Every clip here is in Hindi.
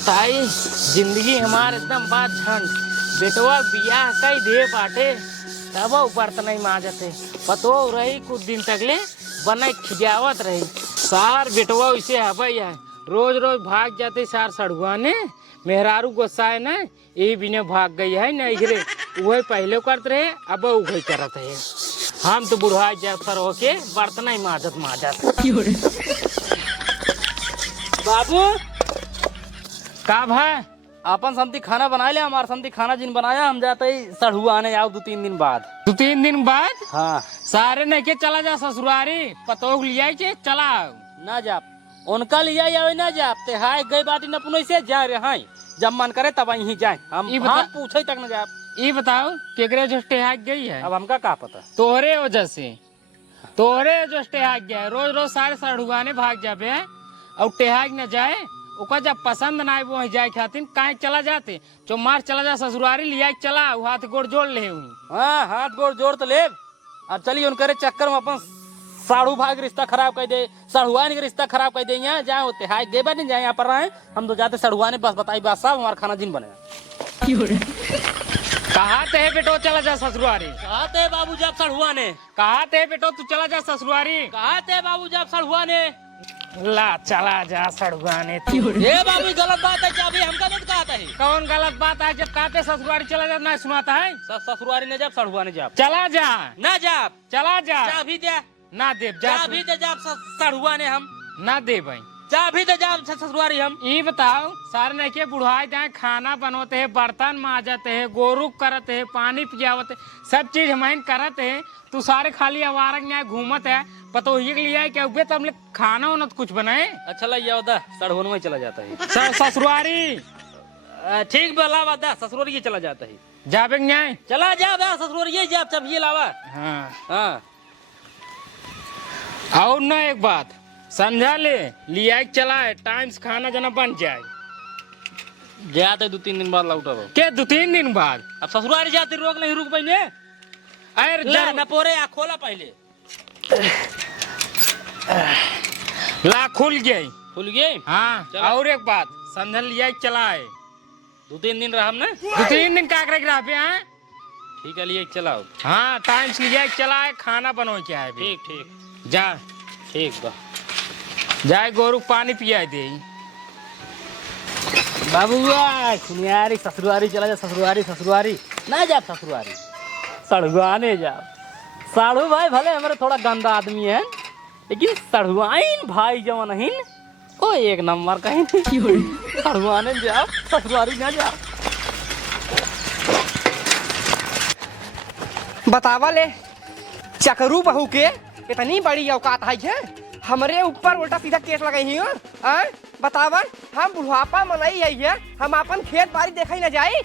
बताई जिंदगी हमार एकदम बात झंड बेटवा बियाह कई दे बाटे तब बर्तन नहीं माजते पतो रही कुछ दिन तकले बना खिजावत रही सार बेटवा उसे हबई है रोज रोज भाग जाते सार सड़ुआने मेहरारू गुस्सा है ना यही बिना भाग गई है ना इधरे वही पहले करते रहे अब वही करत है। हम तो बुढ़ा जब सर होके बर्तन ही माजत बाबू का भाई अपन समती खाना बना ले हमारे समती खाना जिन बनाया हम जाते ही सड़हुआ आने आओ 2-3 दिन बाद। 2-3 दिन बाद हाँ सारे नहीं के चला जा ससुरारी पतोग लिया के चला ना जाप उनका लिया या ना जाप ते हाय गई बाटी न पुनः से जा रहे हैं जब मन करे तब यहीं जाए हम पूछे तक न जाप। ये बताओ केकरे जो टेहाक गई है अब हमका क्या पता तोहरे वजह से तोहरे जो टेहाक गया रोज रोज सारे सड़ुआने भाग जाबे और टेहाक न जाए ओकर जब पसंद ना आए वो जाए खातिर काहे चला जाते जो मार चला जा ससुरारी लिया चला हाथ गोड़ जोड़ ले हुई। हाँ हाथ गोड़ जोड़ तो ले अब चलिए उनके चक्कर में अपन साढ़ू भाग रिश्ता खराब कर दे सड़ुआने का रिश्ता खराब कर दे यहाँ जहाँ होते हाय गए बात नहीं जाए यहाँ पर रहे हम तो जाते सड़ुआने बस बताई बात साहब हमारा खाना जिन बनेगा। कहा थे बेटो चला जा ससुरारी कहा थे बाबू जब सड़ुआने कहा थे बेटो तू चला जा ससुरारी कहा थे बाबू जब सड़ुआने ला चला जा सड़ुआने ये बाबू गलत बात है क्या अभी हमका मत कहता है कौन गलत बात है जब कहते ससुरारी चला जा ना सुनाता है ससुरारी ने जब सड़ुआने जब चला जा ना जाप चला जा चाबी दे ना देव जा चाबी दे जाप सड़ुआने हम ना दे भाई चाबी दे जाप ससुरारी हम। ये बताओ सारे नहीं के बुढ़ाई जाए खाना बनोते है बर्तन माजते है गोरू करते है पानी पियावते सब चीज हम करते है तू सारे खाली आवारक यहाँ घूमत है पतो ही के लिए क्या उबे तब खाना वाना तो कुछ बनाए अच्छा लग जाओ दा सड़हुन में चला जाता है ससुरारी ठीक बोला वादा ससुरारी ये चला जाता है जाबे न्याय चला जा बा ससुरारी ये जाप जब ये लावा। हाँ हाँ और ना एक बात समझा ले लिया चला है टाइम से खाना जना बन जाए जाते 2-3 दिन बाद लौटा के 2-3 दिन बाद अब ससुरारी जाते रोक नहीं रुक पाएंगे अरे ना पोरे आ खोला पहले ला खुल गई हाँ और एक बात समझ लिया चला है 2-3 दिन रहा ना 2-3 दिन का रह पे हैं ठीक है लिए चलाओ हाँ टाइम से लिया चला है खाना बनो क्या है ठीक ठीक जा ठीक बा जाए गोरू पानी पिया दे बाबूआ सुनियारी ससुरारी चला जा ससुरारी ना जा ससुरारी सड़ुआने जा साड़ू भाई भले हमारे थोड़ा गंदा आदमी है लेकिन सड़ुआइन भाई जवन नहीं ओ एक नंबर कहीं सड़ुआने जाओ ससुरारी ना जाओ। बतावा ले चकरू बहू के इतनी बड़ी औकात है हमरे ऊपर उल्टा सीधा केस लगाई हो बतावा हम बुढ़ापा मनाई है हम अपन खेत बाड़ी देखा ही न जाई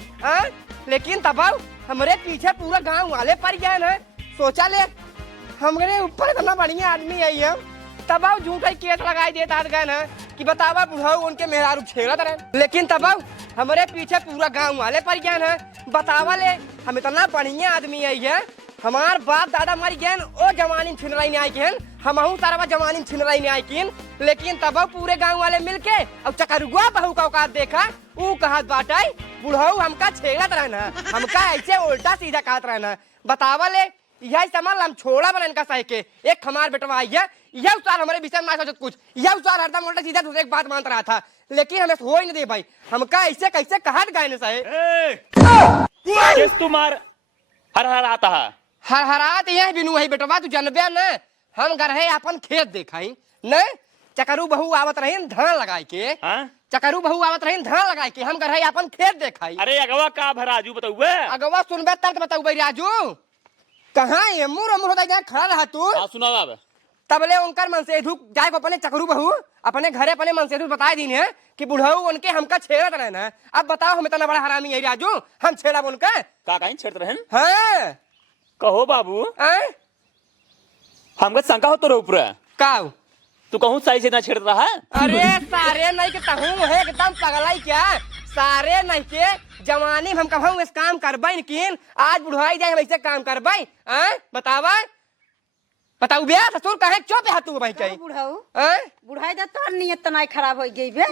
लेकिन तब हमरे पीछे पूरा गांव वाले पड़ गए ना सोचा ले हमरे ऊपर इतना बढ़िया आदमी आई है तब झूठा केस लगाई देता गए ना कि बतावा बुढ़ाऊ उनके मेहरारू छेड़त रहे लेकिन तब हमरे पीछे पूरा गांव वाले पड़ गए ना बतावा ले हम इतना बढ़िया आदमी आई है हमार बाप दादा मर गए ओ जवानी छिन रही नहीं आई हम तारा जवानी छिन रही नहीं आई लेकिन तब पूरे गांव वाले मिलके और चकरुआ बहू का औकात देखा ऊ कहत बाटाई बुढ़ऊ हमका छेड़त रहना हमका ऐसे उल्टा सीधा कहत रहना बतावा ले यही समझ हम छोड़ा बन इनका सही के एक हमार बेटवा आई है यह उतार हमारे विषय में ना सोचत कुछ यह उतार हरदम उल्टा सीधा दूसरे एक बात मानता रहा था लेकिन हमें हो ही नहीं दे भाई हमका ऐसे कैसे कहत गए सही तुम्हार हर हर आता है हर हरात यह बिनू है बेटवा तू जनबे न हम घर है अपन खेत देखाई न चकरू बहू आवत रही धान लगाई के चकरू बहू आवत रही धान लगाई के हम घर है अपन खेत देखाई। अरे अगवा का भराजू बताऊबे अगवा सुनबे तब बताऊबे राजू कहां है मुर होता है खड़ा रहा तू सुना बाबा तबले उनकर मनसेधु जाए को अपने चकरू बहू अपने घरे अपने मनसेधु बताए दिन है कि बुढ़ऊ उनके हमका छेड़त रहे ना अब बताओ हम इतना बड़ा हरामी है राजू हम छेड़ा उनका का कहीं छेड़ते रहे हाँ कहो बाबू हमका शंका हो तो ऊपर काऊ तू कहूँ सही से ना छेड़ रहा है। अरे सारे नहीं के तहूँ है एकदम पगलाई क्या सारे नहीं के जवानी हम कहूँ इस काम करबाई लेकिन आज बुढ़ाई जाए हम ऐसे काम करबाई बतावा बताऊ बे ससुर कहे क्यों पे हाथ भाई चाहिए बुढ़ाऊ हैं? बुढ़ाई जा तोर नियत तो नहीं खराब हो गई बे।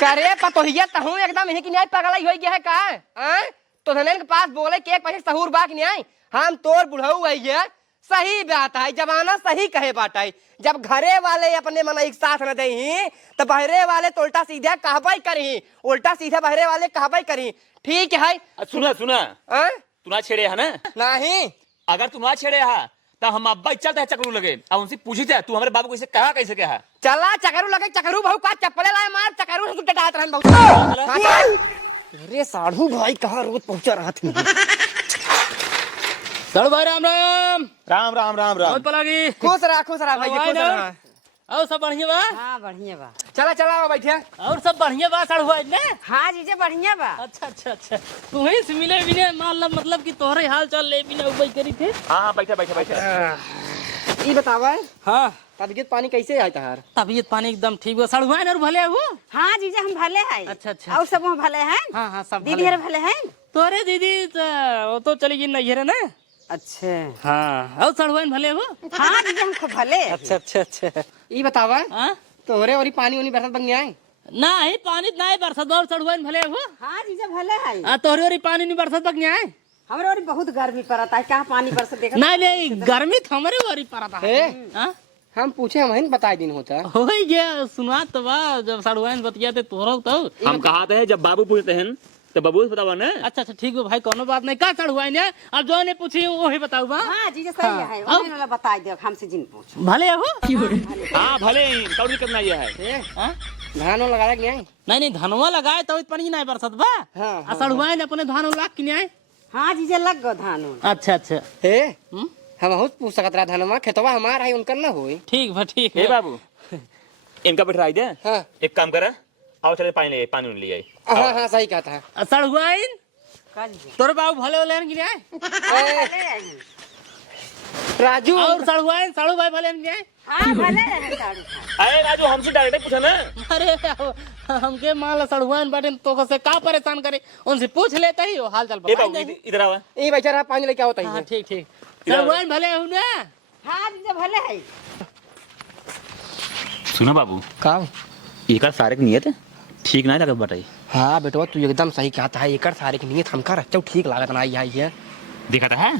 करे पतोहिया तहू एकदम यही कि नहीं पगलाई हो गया है का हैं? तो धनेल के पास बोले के एक पैसे सहूर बाक नहीं आई हम तोर बुढ़ऊ आई है सही बात है जमाना सही कहे बात है जब घरे वाले अपने मन एक साथ न दही तो बहरे वाले तो उल्टा सीधा कहबाई करी उल्टा सीधा बहरे वाले कहबाई करी ठीक है सुना सुना हैं? तू ना छेड़े है ना नहीं अगर तू ना छेड़े है तो हम अब्बा चलते है चक्रू लगे अब उनसे पूछी थे तू हमारे बाबू को इसे कहा कैसे क्या है चला चकरू लगे चकरू भाऊ का चप्पले लाए मार चकरू से टटात रहन बहुत अरे साढ़ू भाई कहाँ रोज पहुंचा रहा थी साड़ू भाई राम राम। राम राम राम राम बहुत पलागी। खुश रहा भाई खुश रहा और सब बढ़िया बा। हाँ बढ़िया बा। चला चला बैठे और सब बढ़िया बा साड़ू भाई ने। हाँ जीजे बढ़िया बा। अच्छा अच्छा अच्छा तुम्हें से मिले भी नहीं मान लो मतलब कि तोहरे हाल चाल ले भी ना उबई करी थे। हाँ बैठे बैठे बैठे ये बतावा हाँ तबीयत पानी कैसे है तहार तबीयत पानी एकदम ठीक बा साड़ू भाई और भले हो। हाँ जीजे हम भले हैं। अच्छा अच्छा और सब वहाँ भले हैं। हाँ हाँ सब दीदी हर भले हैं। तोरे दीदी वो तो चली गई नैहर ना। अच्छा हाँ और साड़ू भाई भले हो। हाँ जीजे हम खूब भले। अच्छा अच्छा अच्छा ये बतावा हाँ तोहरे और पानी उनी बरसात बन आए ना ही पानी ना बरसात और साड़ू भाई भले हो। हाँ जीजे भले हैं। हाँ तोहरे और पानी नहीं बरसात बग आए हमारे और बहुत गर्मी पड़ता है क्या पानी बरस देखा। नहीं नहीं गर्मी तो हमारे वारी पड़ा हे था। हम पूछे हम ही बताए दिन होता हो ही गया सुना तो बा जब साड़ुआन बतिया थे तोहरा तो। हम कहा थे जब बाबू पूछते हैं तो बाबू से बतावा ना अच्छा अच्छा ठीक है भाई कोनो बात नहीं का साड़ुआन है अब जो ने पूछी वो ही बताऊ बा। हाँ जीजे सही है उन्हें वाला बता दो हमसे जिन पूछ। भले हो। हाँ भले ही कौड़ी करना ये है हाँ? धान लगाया कि नहीं नहीं नहीं धनवा लगाए तो पानी नहीं बरसत बा। हाँ, हाँ, साड़ुआन अपने धान लाग कि नहीं। हाँ जीजे लग गो धान। अच्छा अच्छा हे हम्म? हम बहुत पूछ सकत रहा धनमा खेतवा हमारा है उनकर ना होई ठीक बा ठीक हे है। बाबू इनका बैठा दे हाँ एक काम करा आओ चले पानी ले आई हाँ हाँ सही कहता है साड़ुआन का जीजे तोरे बाबू भले वाले कि नहीं। राजू और साड़ुआन साड़ू भाई भले नहीं। हाँ भले हैं साड़ू भाई। अरे राजू हमसे डायरेक्ट पूछा ना अरे हमके मान ला साड़ुआन बाटे तो से का परेशान करे उनसे पूछ लेते ही वो हाल चाल ए बता बाबू इधर आवा ये बेचारा पानी लेके आवता हाँ है ठीक ठीक साड़ुआन भले हो ना। हाँ जीजे भले है। सुना बाबू का एक सारे की नियत ठीक नहीं लगा बताई हाँ बेटवा तू एकदम सही कहता है एकर सारे की नियत हमका रच्चा ठीक लागत ना आई है देखा था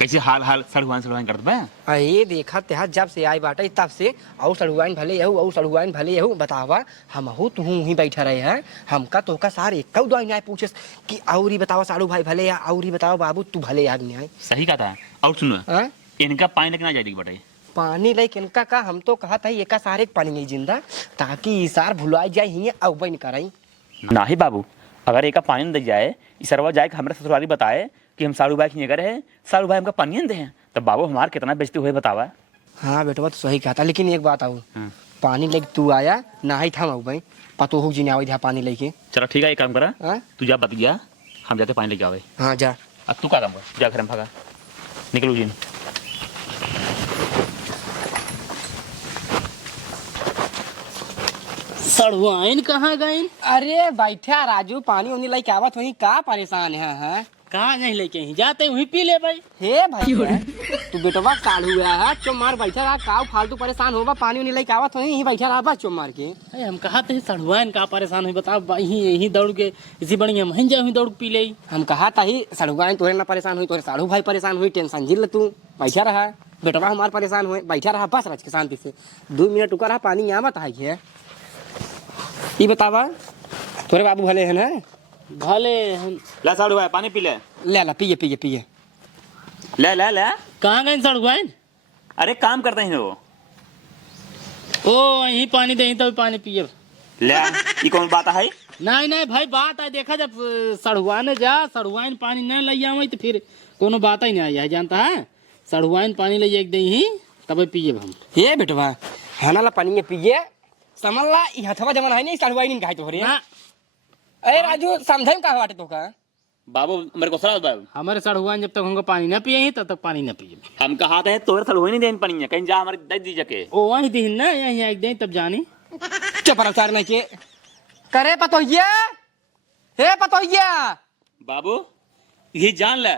कैसे हाल हाल सड़ुआन करत बा ये देखा तेहा जब से आई बाटे तब से औ सड़ुआइन भले यहू औ सड़ुआइन भले यहू बतावा हम हूँ तू ही बैठा रहे हैं हमका तो का सारे एक दो आए पूछे कि औरी बतावा साड़ू भाई भले या औरी बतावा बाबू तू भले याद नहीं आए सही कहा था और सुनो हाँ? इनका पानी लेके ना जाएगी बताई पानी लाइक इनका का हम तो कहा था एका सारे पानी नहीं जिंदा ताकि इसार भुलाई जाए ही अब नहीं कराई ना ही बाबू अगर एक पानी न दे जाए इसरवा जाए कि हमारे ससुराली बताए कि हम साड़ू भाई की निगर है साड़ू भाई हमका पानी न दे हैं तब बाबू हमारे कितना बेचते हुए बतावा हाँ बेटवा तो सही कहता लेकिन एक बात आऊ हाँ। पानी लेके तू आया ना ही था भाई पतो हो जी ने आवे पानी लेके चलो ठीक है एक काम करा हाँ तू जा बत गया हम जाते पानी लेके आवे हाँ जा अब तू क्या काम कर जा घर में भागा निकलो जी साड़ुआन कहाँ गए अरे बैठा राजू पानी उनी लेके आवत वही का परेशान है हाँ कहाँ नहीं लेके ही जाते वहीं पी ले भाई। हे भाई तू बेटवा काल हुआ है चुम मार बैठा रहा का फालतू परेशान होगा पानी उनी लेके आवत वही बैठा रहा बस चुम मार के अरे हम कहा थे साड़ुआन का परेशान हुई बताओ यहीं यहीं दौड़ के इसी बढ़िया वहीं जा दौड़ पी ले। हम कहा था ही सड़ुआइन तोरे ना परेशान हुई तोरे साड़ू भाई परेशान हुई टेंशन झिल तू बैठा रहा बेटवा हमार परेशान हुए बैठा रहा बस रच के शांति से 2 मिनट रुका रहा पानी यहाँ मत है ये बतावा तोरे बाबू भले है ना भले हम ला साड़ू भाई पानी पी ले ले ला पिए पिए पिए ले ले ले कहाँ गए साड़ुआन। अरे काम करते हैं वो ओ यहीं पानी दे तभी पानी पिए। ले ये कौन बात है नहीं नहीं भाई बात है देखा जब साड़ुआन जा साड़ुआन पानी न ले आवे तो फिर कोनो बात ही नहीं आई है जानता है साड़ुआन पानी ले एक दे ही तब पिए हम। हे बेटवा है ना पानी पिए समझ ला ये हथवा जमन है नहीं सड़ुआइन नहीं खाए तोरे ना अरे राजू समझे का बाटे तो का बाबू मेरे को सलाह बाबू हमारे साड़ुआन जब तक हमको पानी न पिए तब तक पानी न पिए। हम कहा थे तोरे सड़ुआ नहीं देन पानी कहीं जा हमारे दे दी जाके ओ वहीं दिन ना यहीं एक दिन तब जानी चुप रहो चार नहीं के करे पतोहिया हे पतोहिया बाबू ये जान ले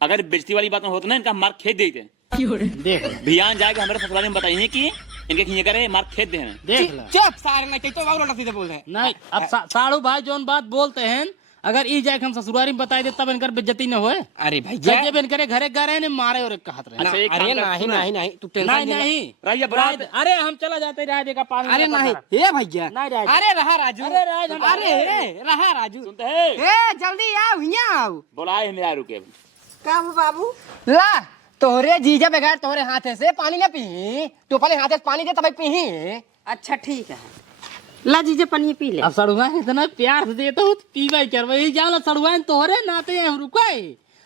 अगर बेचती वाली बात में होता ना इनका मार खेत देते देख ला, भियान जाके हमारे ससुराल में बताइए कि इनके खिंचे करे मार खेत दे हैं। देख ला। चुप सारे नहीं तो और उल्टा सीधे बोल रहे हैं। नहीं अब साड़ू भाई जोन बात बोलते हैं, अगर ई जाए हम ससुरारी में बताई दे तब इनकर बेइज्जती न होए। अरे भाई जब इनकरे घरे गए ने मारे और कहत रहे। अच्छा, एक काम अरे कर, नहीं सुना। नहीं नहीं तू टेंशन नहीं नहीं नहीं राजा बरात अरे हम चला जाते रह देगा पानी अरे लेकर नहीं जरा। हे भैया नहीं राज। अरे रहा राजू अरे राज, हम- अरे हे, रहा राजू सुनते हैं ए जल्दी आओ यहाँ आओ बुलाए हमें यार रुके। का हो बाबू? ला तोहरे जीजा बगैर तोहरे हाथे से पानी न पी तू पहले हाथे से पानी दे तब पी। अच्छा ठीक है, ला जीजे पनिया पी ले। अब सड़ुआन इतना प्यार से देता हूँ पीवा कर वही जान सड़ुआन तोहरे नाते हम रुकाए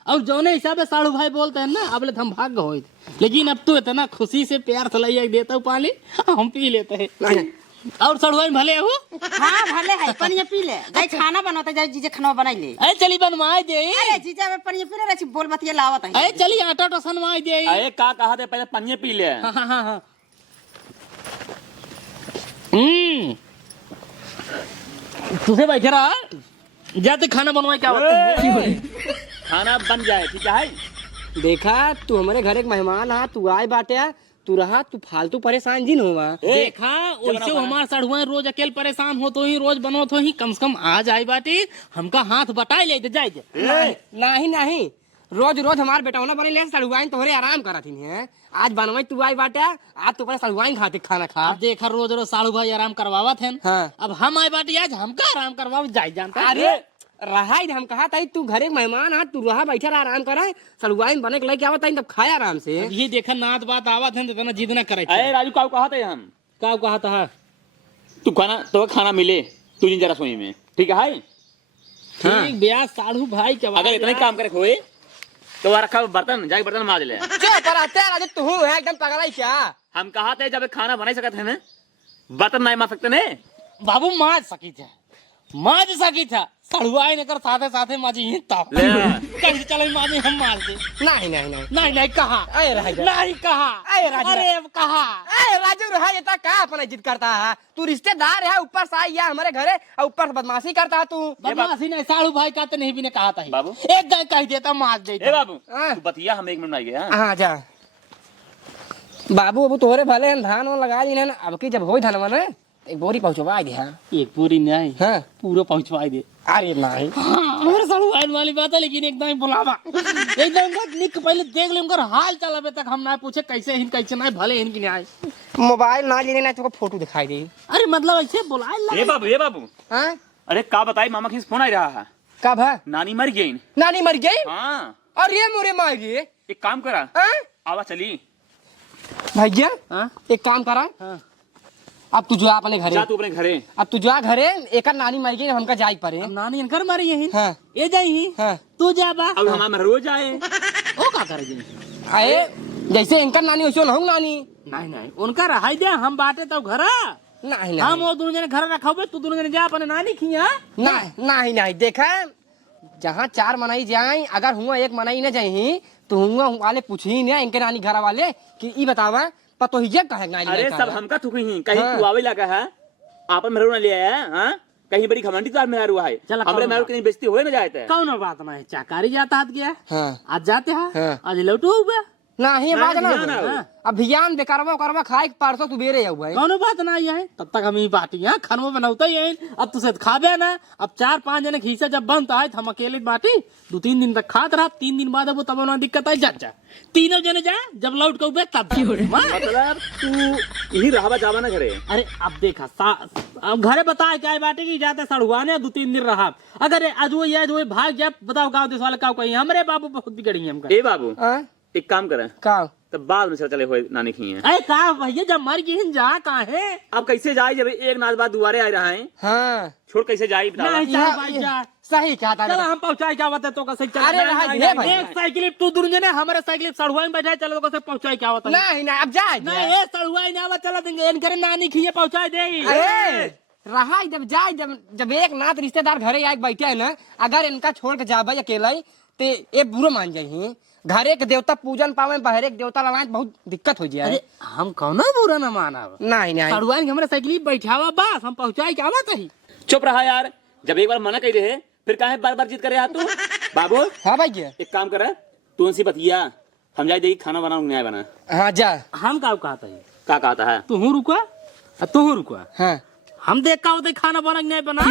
और जौने हिसाब से साड़ू भाई बोलते हैं ना अब ले हम भाग गए, लेकिन अब तो इतना खुशी से प्यार से लैया देता हूँ पानी हम पी लेते हैं। और सड़ुआन भले हो हाँ भले है, पनिया पी ले। जाए खाना बनाते जाए जीजे खाना बनाई ले। अरे चली बनवाए दे। अरे जीजा में पनिया पी ले रही बोल बतिया लावत है। अरे चली आटा तो सनवाए दे। अरे का कहा थे पहले पनिया पी ले। हाँ हाँ हाँ। तुझे बैठे रहा जाते खाना बनवाए क्या होता है? खाना बन जाए ठीक है। देखा तू हमारे घर एक मेहमान आ तू आए बाटे तू रहा तू फालतू परेशान जिन हुआ। देखा वैसे हमारे सड़ुआ रोज अकेले परेशान हो तो ही रोज बनो तो ही कम से कम आ जाए बाटी हमका हाथ बटाई ले जाए। नहीं नहीं रोज रोज हमारे बेटा बने ले सड़ुआइन तोहरे आराम करत है। आज बनवाई तू आई बाटे आज तू सड़ुआइन खाते खाना खा। अब देखा रोज रोज साड़ू भाई आराम करवावत है। हाँ। अब हम आए बाटी आज हमका आराम करवाव जाए जानता है? अरे रहा हम कहा था तू घरे मेहमान आ तू रहा बैठा रहा आराम करा सड़ुआइन बने के लेके आवत तब खाया आराम से। अब ये देखा नात बात आवत है तो इतना जिद न करे। अरे राजू का कहा थे हम का कहा था तू खाना मिले तू जिन जरा सोई में ठीक है। ठीक ब्याह साड़ू भाई के अगर इतना ही काम करे खोए तो रखा बर्तन जाके बर्तन माज ले। तू है एकदम पगला ही क्या। हम कहा थे जब खाना बना सकते हैं बर्तन नहीं मार सकते ने। बाबू माज सकी था सड़ुआई ने कर साथे साथे माजी ही तब ले। कहीं चले माजी हम मार दे। नहीं नहीं नहीं नहीं नहीं कहा अरे राजू नहीं कहा अरे राजू। अरे अब कहा अरे राजू रहा ये का अपना जिद करता है तू रिश्तेदार है ऊपर से आई है हमारे घरे और ऊपर से बदमाशी करता है तू। बदमाशी नहीं साड़ू भाई का तो नहीं भी ने कहा था बाबू। एक गाय कह देता मार ए देता। बाबू हाँ। तू बतिया हम 1 मिनट में आई गया। हाँ जा बाबू अब तोहरे भले हैं धान वान लगा दी ना अब की जब हो धान वान एक बोरी पहुंचवा दे। हाँ एक पूरी नहीं हाँ पूरा पहुंचवा दे। अरे नहीं हमारे साड़ू भाई वाली बात है लेकिन एकदम बुलावा एकदम निक पहले देख ले उनका हाल चाल अबे तक हम ना पूछे कैसे हिन कैसे नहीं भले हिन की नहीं आए। मोबाइल ना लेने ना तो फोटो दिखाई दे। अरे मतलब ऐसे बुलाए ए बाबू हाँ अरे का बताई मामा की फोन आ रहा है कब है नानी मर गई। नानी मर गई। हाँ अरे मोरे मार गई। एक काम करा हाँ? आवा चली भैया हाँ? एक काम करा हाँ। अब तू जा अपने घरे जा तू अपने घरे। अब तू जा घरे एक नानी मर गई हमका जाई पड़े। अब नानी इनकर मारी यही हाँ ये जाई हाँ तू जा बा अब हमारे रोज आए ओ का करेगी अरे जैसे इनका नानी वैसे ना नानी। नहीं नहीं उनका रहाई दे हम बाटे तो घर नहीं हम वो दोनों जने घर रखोगे तू दोनों जने जा अपने नानी खिया नहीं नहीं नहीं देखा जहाँ 4 मनाई जाए अगर हुआ एक मनाई न जाही तो हुआ वाले पूछी ना इनके नानी घर वाले कि ई बतावा पतो ही जब कहे नानी अरे लड़का सब है। हमका थुकी ही कहीं हाँ। तू आवे लगा है आपन मेहरू ना ले आया है। हाँ? कहीं बड़ी घमंडी तो मेहरू है चला, हमरे कौन मेहरू बात? कहीं बेइज्जती होए ना जाते। कौन बात ना है चाकारी जाता हाथ गया हाँ आज जाते हैं हाँ। आज लौटो हुआ नहीं बात ना ना, ना। अभियान बेकारवा करवा खाए परसों तू बेरे हुआ है। कौन बात ना है तब तक हम ही बाटी हैं खानवा बनाता ही है अब तुझे खाबे ना अब 4-5 जने खींचा जब बनता है हम अकेले बाटी 2-3 दिन तक खात रहा 3 दिन बाद अब तब ना दिक्कत है जा तीनों जने जा जब लौट के उबे तब मतलब तू यही रहा जावा ना घरे। अरे अब देखा अब घरे बताए क्या बाटे की जाते सड़ुआने 2-3 दिन रहा अगर आज वो भाग जाए बताओ गाँव देश वाले का कहीं हमरे बाबू बहुत बिगड़ी हमका। ए बाबू हाँ? एक काम करे का तब बाद में चले हुए नानी खी है। अरे कहा भैया जब मर गई जा कहा है अब कैसे जाए जब एक नाथ बाद दुआरे आ रहा है हाँ छोड़ कैसे जाए बतावा। नहीं चल भाई जा सही कहा था चलो हम पहुंचाए क्या होता है तो कैसे चल अरे भाई, ये भाई। एक साइकिल तू दुनिया ने हमारे साइकिल सड़ुआ में बैठा चलो कैसे पहुंचाए क्या होता है नहीं नहीं अब जा नहीं ये सड़ुआ नहीं आवा चला देंगे इनके नानी खिए पहुंचा दे अरे रहा जब जाए जब एक नाथ रिश्तेदार घरे आके बैठे है ना अगर इनका छोड़ के जाबे अकेला तो ये बुरा मान जाही। घरे के देवता पूजन पावे बहरे के देवता लगाए बहुत दिक्कत हो जाए। अरे हम कौन बुरा न माना नहीं नहीं सड़ुआ ने हमारे साइकिल बैठावा बस हम पहुंचाए क्या बात है। चुप रहा यार जब एक बार मना कही रहे फिर काहे बार बार जिद करे तू। बाबू हाँ भैया एक काम कर तुलसी बतिया हम जाए देखी खाना बनाऊं न्याय बना हाँ जा। हम का कहता है का कहता है तू रुका तू रुका हाँ हम देख का होते खाना बना कि नहीं बना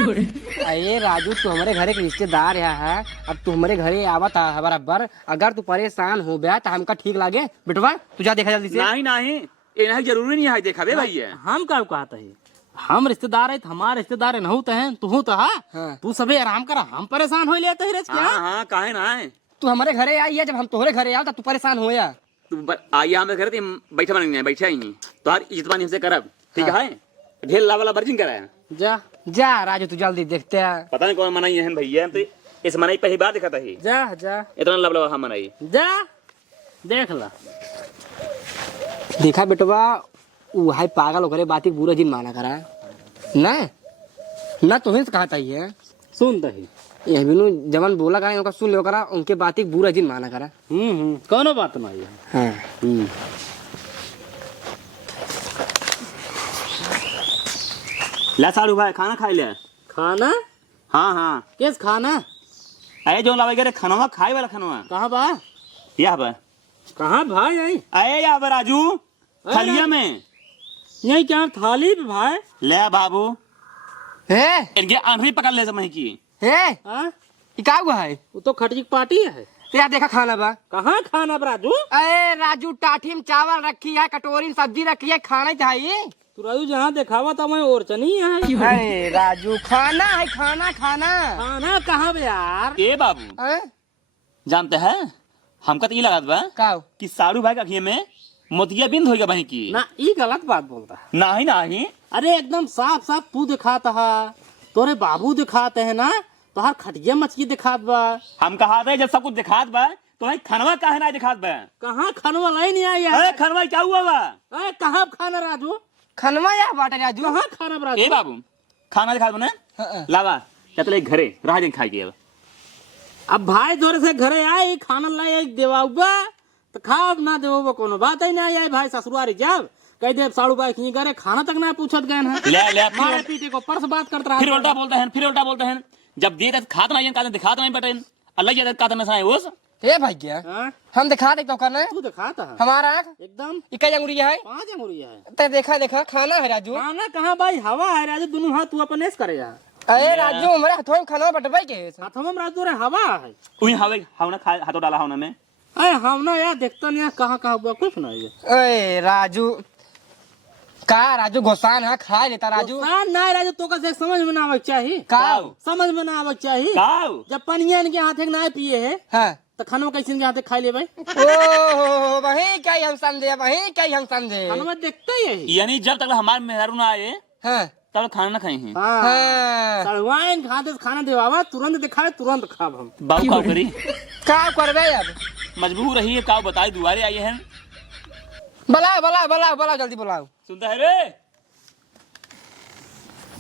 अरे राजू तू हमारे घरे के रिश्तेदार है। अब तू हमारे घरे आवत है बराबर। अगर तू परेशान हो गया तो हमका ठीक लागे बेटवा तू जा देखा जल्दी से। नहीं नहीं ये जरूरी नहीं है देखा बे भैया हम का कहता है हम रिश्तेदार है हमारे रिश्तेदार नहीं तो है तू तो है हाँ। तू सबे आराम कर हम परेशान हो लेते है क्या हाँ काहे ना है तू हमारे घरे आई है। जब हम तुम्हारे घरे आओ तो तू परेशान हो या। तू आइए हमें घर बैठा बनेंगे बैठा ही नहीं तो हर इज्जत पानी हमसे करब ठीक है ढेर लावाला बर्जिंग कराया जा जा राजू तू जल्दी देखते हैं। पता नहीं कौन मनाई है भैया तो इस मनाई पहली बार देखा था ही जा जा इतना लबला हम मनाई जा देख ला देखा बेटवा वो है पागल होकर बात बुरा जिन माना करा ना ना तुम्हें कहा था ये सुन दही ये बिनु जवन बोला करा उनका सुन लो करा उनके बात बुरा जिन माना करा। कोनो बात नहीं है हाँ ला सारू भाई खाना खाई ले खाना हाँ हाँ किस खाना अरे जो लावे करे खानवा खाए वाला खानवा कहाँ बा यहाँ पर कहाँ भाई यही अरे यहाँ पर राजू थलिया में यही क्या थाली पे भाई ले बाबू है इनके आंधी पकड़ ले समय की है हाँ ये का हुआ है। वो तो खटकी की पार्टी है तेरा देखा खाना बा कहाँ खाना बा राजू अरे राजू टाठी में चावल रखी है कटोरी में सब्जी रखी है खाना ही चाहिए। तू राजू जहाँ दिखावा था मैं और चनी है अरे राजू खाना है खाना खाना खाना कहाँ बे यार ए बाबू हैं? जानते हैं हमका तो ये लगा बा का कि सारू भाई का अखिए में मोतिया बिंद होगा बही की ना ये गलत बात बोलता है नहीं नहीं अरे एकदम साफ साफ तू दिखाता है तोरे बाबू दिखाते हैं ना तो हर खटिया मछली दिखात बा हम कहा थे जब सब कुछ दिखात बा तो भाई खनवा काहे ना दिखात बा कहाँ खानवा लाई नहीं आई अरे है खनवा क्या हुआ बा कहाँ खाना राजू खनवा या बाटे राजू कहाँ खाना बा ए राजू बाबू खाना दिखात बने हाँ। लावा चले घरे रहा दिन खाई के अब अब भाई तोरे से घरे आए खाना लाई देवाऊबा तो खाब ना देवोबा कोनो बात ही नहीं आई भाई ससुरारी जब कह दे साड़ू बाई की करे खाना तक ना पूछत गए हैं ले ले मारे पीते को परस बात करता रहा फिर उल्टा बोलते हैं जब दे खात नहीं का दिखात नहीं बटे अल्लाह ये का ना साए उस ए भाई क्या हाँ? हम दिखा दे तो करना तू दिखाता है हमारा आँख एकदम इक्का अंगुरिया है 5 अंगुरिया है ते देखा देखा खाना है राजू। खाना कहाँ भाई हवा है राजू दोनों हाथ तू अपने से करे यार अरे राजू हमारे हाथों में खाना बटवाई के हाथों में राजू रे हवा है उही हवे हावना खा हाथों डाला हावना में अरे हम ना यार देखता नहीं कहाँ कहाँ हुआ कुछ नहीं है अरे राजू का राजू घोसान है खा लेता राजू। ना राजू तो कैसे समझ में ना आवे चाहिए काव समझ में ना आवे चाहिए काव जब पनिया इनके हाथे ना पिए है हाँ तो खाना कैसे इनके हाथे खा ले भाई ओ वही क्या हम समझे वही क्या हम समझे। खाना देखते ही है यानी जब तक हमारे मेहरारू ना आए हाँ तब खाना ना खाई हैं हाँ सड़वाइन खाते से खाना देवावा तुरंत दिखाए तुरंत खाब हम बाबू का करी का करबे अब मजबूर रही है का बताई दुआरे आई हैं बुलाओ बुलाओ बुलाओ बुलाओ जल्दी बुलाओ। सुनता है रे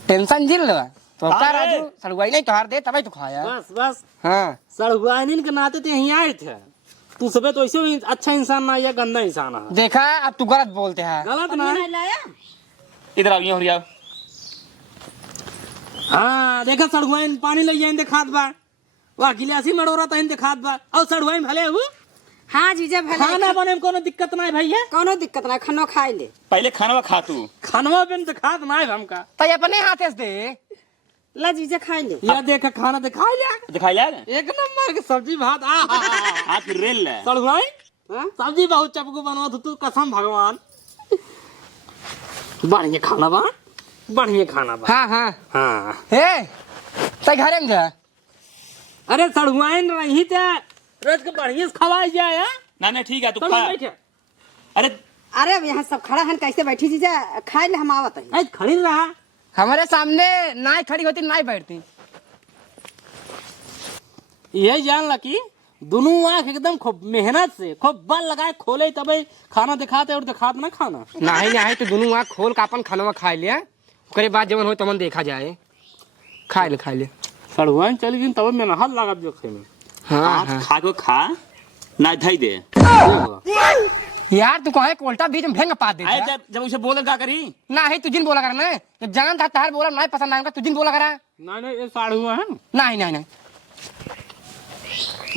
टेंशन झेल लो तो हाँ का रे। राजू सड़वाई नहीं तोहार दे तभी तो खाया। बस बस हाँ सड़वाइन के नाते तो यहीं आए थे तू सबे तो ऐसे भी अच्छा इंसान ना या गंदा इंसान है देखा अब तू गलत बोलते हैं। गलत ना इधर आओ ये हो रिया हाँ देखा सड़वाइन पानी ले जाए खाद बा वाह गिलासी मड़ोरा तहन खाद बा और सड़वाइन भले हु हाँ जीजा भले खाना बने में कोनो दिक्कत ना है भैया कोनो दिक्कत ना खानो खाए ले पहले खाना खा तू खानवा बिन तो खाद ना है हमका तो अपने हाथे से दे ला जीजा खाए ले या देख खाना दिखा लिया दिखाई ला एक नंबर के सब्जी भात आ हाथ रेल ले सड़वाइन हाँ? सब्जी बहुत चपकू बनवा तू कसम भगवान बढ़िया खाना बा बढ़िया खाना बा हाँ हाँ हाँ हे तै घरे में जा अरे सड़वाइन रही थे रोज के बढ़िया से खवाई जाए हाँ? ना ना ठीक है तू चलो खा बैठे अरे अरे अब यहाँ सब खड़ा हन कैसे बैठी जीजा खाए ले हम आवत है आज खड़ी रहा हमारे सामने नाई खड़ी होती नाई बैठती। यही जान ला कि दोनों आँख एकदम खूब मेहनत से खूब बल लगाए खोले तबे खाना दिखाते और दिखाते ना खाना नहीं नहीं तो दोनों आँख खोल का अपन खाना खा लिया ओकरे बाद जवन हो तमन देखा जाए खा ले सड़वाइन चली गई तब मेहनत लागत जो खे में हाँ हाथ खा को खा ना धई दे यार तू कहे कोल्टा बीच में भेंग पा दे आए जब उसे बोल का करी ना ही तुझिन बोला करना जब जान था तार बोला नहीं पसंद आएगा तुझिन बोला करा नहीं नहीं ये साढ़ हुआ है नहीं नहीं नहीं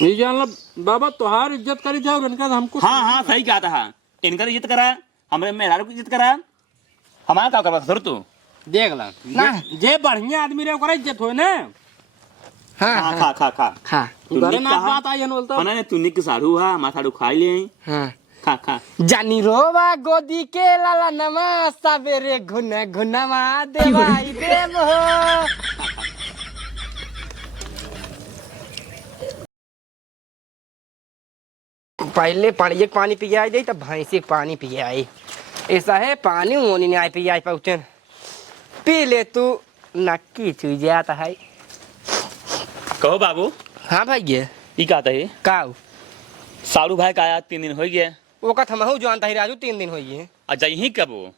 ये जान लो बाबा तुहार इज्जत करी जाओ इनका हमको हाँ हाँ सही कहा था। इनका तो इज्जत करा, हमारे मेहरारू की इज्जत करा, हमारा क्या करवा ससुर तू। देख ला जे बढ़िया आदमी रे ओकरा इज्जत होए ना। हाँ खा खा खा हाँ घरे ना बात आई हन बोलता ना तूने के सारू हा हमारा सारू खाई ले हाँ खा खा। जानी रोवा गोदी के लाला नमा सवेरे घुना घुनमा देवाई देव हो। पहले पानी एक पानी पिया दे तब भैंसी पानी पिया ऐसा है पानी मोनी नहीं आई पिया पहुँचन पी ले तू नक्की चुई जाता है। कहो बाबू। हाँ भाई ये कहता है काऊ सारू भाई का आया 3 दिन हो गया। वो कथ हमहू जानता ही राजू 3 दिन होइए अच्छा यही कब वो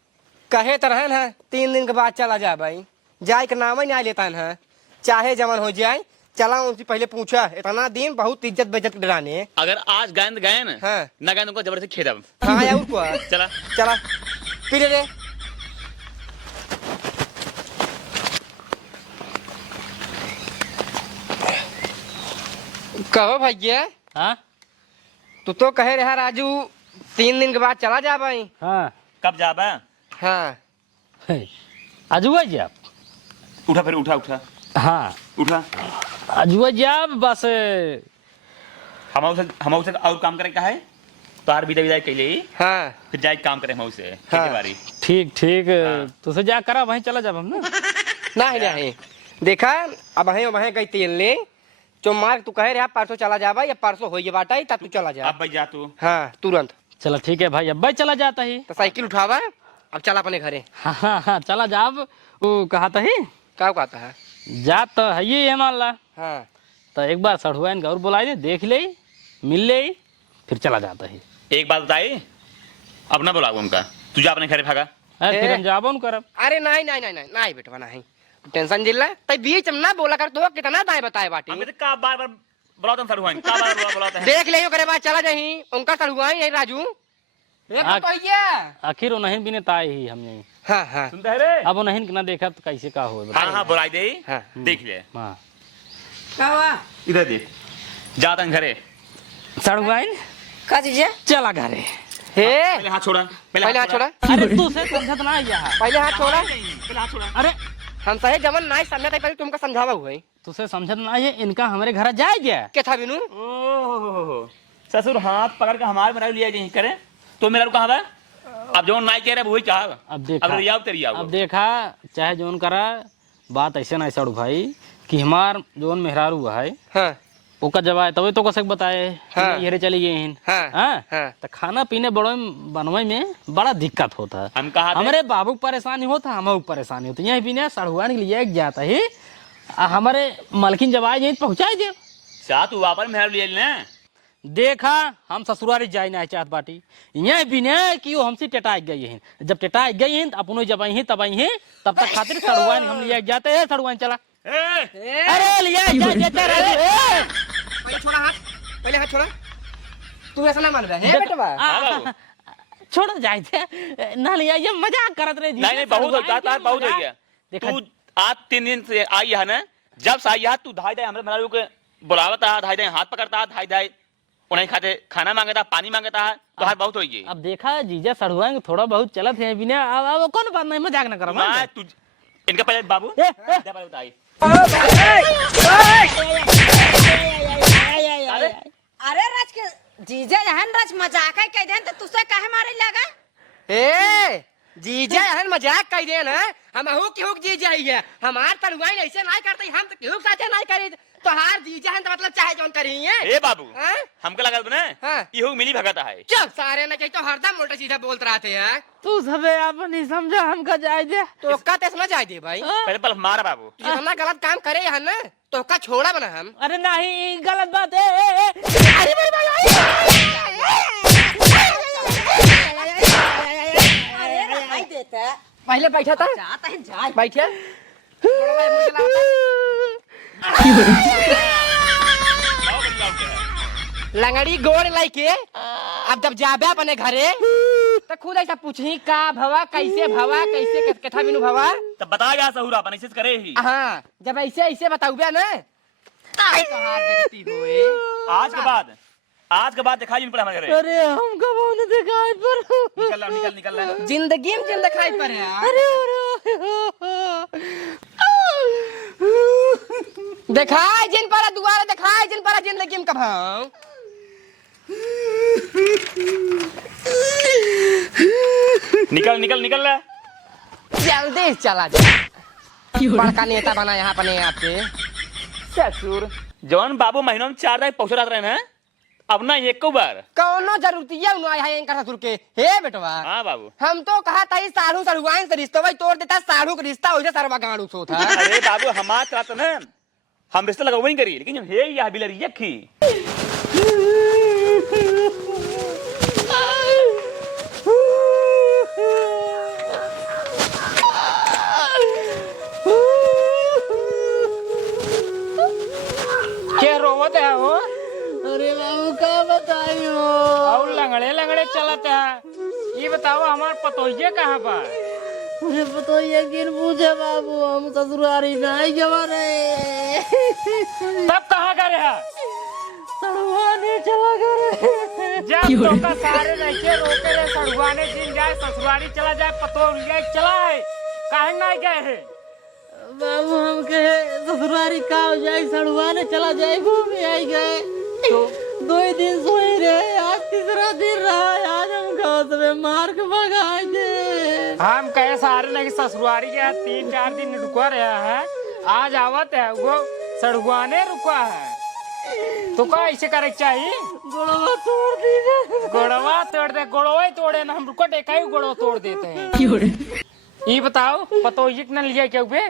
कहे तरह है 3 दिन के बाद चला जा भाई जाए के नाम ही नहीं लेता है चाहे जमन हो जाए चला उनसे पहले पूछा इतना दिन बहुत इज्जत बेइज्जत डराने। अगर आज गायन गए ना हाँ ना गायन उनको जबरदस्ती खेदब। हाँ या उसको चला चला पी ले रे। कहो भैया हाँ तू तो कहे रहा राजू 3 दिन के बाद चला जा भाई। हाँ कब जाबा। हाँ अजुआ जाब। उठा फिर उठा उठा हाँ उठा। अजुआ जाब बस हम उसे और काम करे का है तो आर विदा विदा कैले हाँ फिर जाए काम करे हम उसे हाँ। खेती बाड़ी। ठीक ठीक तुझे जा करा वहीं चला जाब हम ना। नहीं नहीं देखा अब वहीं गई तेल ले जो मार्ग तू कहे रहा परसों चला जाबा या परसों हो बाटा ही तब तू चला जा। अब भाई जा तू। हाँ तुरंत चलो ठीक है भाई अब भाई चला जाता ही। तो साइकिल उठावा अब चला अपने घरे। हाँ हाँ हाँ चला जाब वो कहा था ही क्या कहता है जा तो है ये मान ला हाँ तो एक बार सढ़ुआन गौर बुलाई दे देख ले मिल ले फिर चला जाता है। एक बात बताई अब ना बुलाओ उनका तू जा अपने घरे भागा। फिर हम जाबो न करब। अरे नहीं नहीं नहीं नहीं नहीं बेटवा नहीं टेंशन जिल्ला तई बीच में ना बोला कर तो कितना दाएं बताए बाटी। हमें तो का बार बार बुलाता हूं सरुआन का बार बुलाता है। देख ले करे बात चला जाही उनका सड़ुआ ही राजू एक हाँ। तो ये आखिर वो नहीं बिने ताए ही हम यही हाँ हाँ सुनते है रे। अब वो नहीं ना देखा तो कैसे का हो। हाँ हाँ बुलाई दे हाँ। देख ले हाँ इधर देख जाता हूं घरे। सड़ुआन का दीजिए चला घरे। हे पहले हाथ छोड़ा पहले हाथ छोड़ा अरे तू से समझत ना यहाँ। पहले हाथ छोड़ा पहले हाथ छोड़ा। अरे हम सही जमन नहीं समझा पहले तुमको समझावा हुआ तुझे समझत ना ये इनका हमारे घर जाए क्या। क्या था बिनू ओहो ससुर हाथ पकड़ के हमारे मेरा लिया जी करे तो मेरा कहाँ बा। अब जो नहीं कह रहे वही चाह अब देखा अब रियाव तेरी आओ। अब देखा चाहे जोन करा बात ऐसे ना सड़ू भाई कि हमार जोन मेहरारू है हाँ ओका जब आए तभी तो कसक बताए हाँ। ये चली गए हैं। हाँ, हाँ? हाँ। तो खाना पीने बड़ो बनवाई में बड़ा दिक्कत होता है। हम कहा हमारे बाबू को परेशानी होता हम परेशानी होती यही पीने सड़ुआन के लिए जाता है हमारे मलकिन जब आए पहुँचाए दे साथ वापस मेहर लिया ना। देखा हम ससुरारी जाए ना चाहत बाटी यही बिने कि वो हमसे टेटाई गई हैं जब टेटाई गई हैं अपन जब आई हैं तब आई हैं तब तक खातिर सड़ुआन हम लिया जाते हैं सड़ुआन चला। अरे लिया पहले छोड़ा हाथ पहले हाथ छोड़ा तू ऐसा ना मान रहा है बेटवा छोड़ जाए थे ना लिया ये मजाक करत रहे। नहीं नहीं बहुत हो गया तार बहुत हो गया। तू आज 3 दिन से आई है ना जब से आई है तू धाई धाई हमरे मेरा के बुलावता धाई धाई हाथ पकड़ता धाई धाई उन्हें खाते खाना मांगता पानी मांगता है तो हाथ बहुत हो गई। अब देखा जीजा सड़ुआएंगे थोड़ा बहुत चलत है बिना अब कौन बात नहीं मजाक ना करो। मैं तू इनका पहले बाबू ए, ए। जा पहले बताई। अरे राज के जीजा जहन राज मजाक है कह देन तो तुसे काहे मारे लगा। ए जीजा हन मजाक कह दे ना हम हु की हुक जीजा ही है हमार तलवाई ऐसे नहीं करते हम तो केहू साथे नहीं करे तो हार जीजा हन तो मतलब चाहे जोन करी है। ए बाबू हाँ? हमको लगा ना हाँ। इहो मिली भगता है। चुप सारे न चाहिए तो हरदम उल्टा सीधा बोलते रहते हैं। तू सबे आप नहीं समझा हमका जाए दे तो का तेस ना जाए दे भाई पहले पल मारा बाबू। जितना गलत काम करे है ना तो का छोड़ा बना हम। अरे नहीं गलत बात है। अरे मेरे अरे रहाई देता पहले बैठा था जाता है जाए बैठे लंगड़ी गोड़ लाई के अब जब जाबे अपने घरे तो खुद ऐसा पूछही का भवा कैसे कथा बिनु भवा तब बता गया सहूरा अपन ऐसे करे ही। हाँ जब ऐसे ऐसे बताऊबे ना कहार बेइज्जती होए। आज के बाद दिखाई इन पर हमारे घरे। अरे हम कब ने दिखाई पर निकल ला। जिंदगी में जिंदा दिखाई पर है। अरे दिखाई जिन पर दुआरा दिखाई जिन पर जिंदगी में कभाऊ। निकल ला। जल्दी चला जा। बड़का नेता बना यहाँ पर आपके। ससुर जवान बाबू महीनों में 4 दिन पहुंच रहे हैं अब ना एक को बार कौनो जरूरतिया उन्होंने है इनका ससुर के। हे बेटवा हाँ बाबू हम तो कहा था ये साढ़ू सड़ुआइन से रिश्ता भाई तोड़ देता साढ़ू का रिश्ता हो जाए सरवा गाड़ू सो था। अरे बाबू हमारा चाहते ना हम रिश्ता लगा वही करिए लेकिन हे यह बिलर यखी क्या रोवत है वो? अरे बाबू का बताइयो और लंगड़े लंगड़े चलते हैं। ये बताओ हमार पतोहिए कहाँ पर? मुझे पता ही है कि पूछे बाबू हम ससुरारी नहीं जवा रहे। तब कहाँ का रहा? सड़वाने चला गए। जब तो का सारे नहीं रोके रे सड़ुआने जिन जाए ससुरारी चला जाए पतोहिए चलाए काहे नहीं गए है? बाबू हम कहे ससुरारी का हो जाए सड़वाने चला जाए घूमे आई गए तो 2 दिन सोई रहे आज तीसरा दिन रहा आज हम घास में मार के भगाए थे। हम कहे सारे नहीं ससुरारी के 3-4 दिन रुका रहा है आज आवत है वो सड़ुआने रुका है तो का ऐसे करे चाहिए? गोड़वा तोड़ दीजिए। गोड़वा तोड़ दे गोड़वा ही तोड़े ना हम रुको टेका ही गोड़वा तोड़ देते हैं। ये बताओ पतोहिए न लिया क्या बे?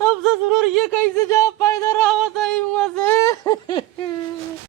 अब ससुर ये कैसे जा पैदा रहा था वहां से।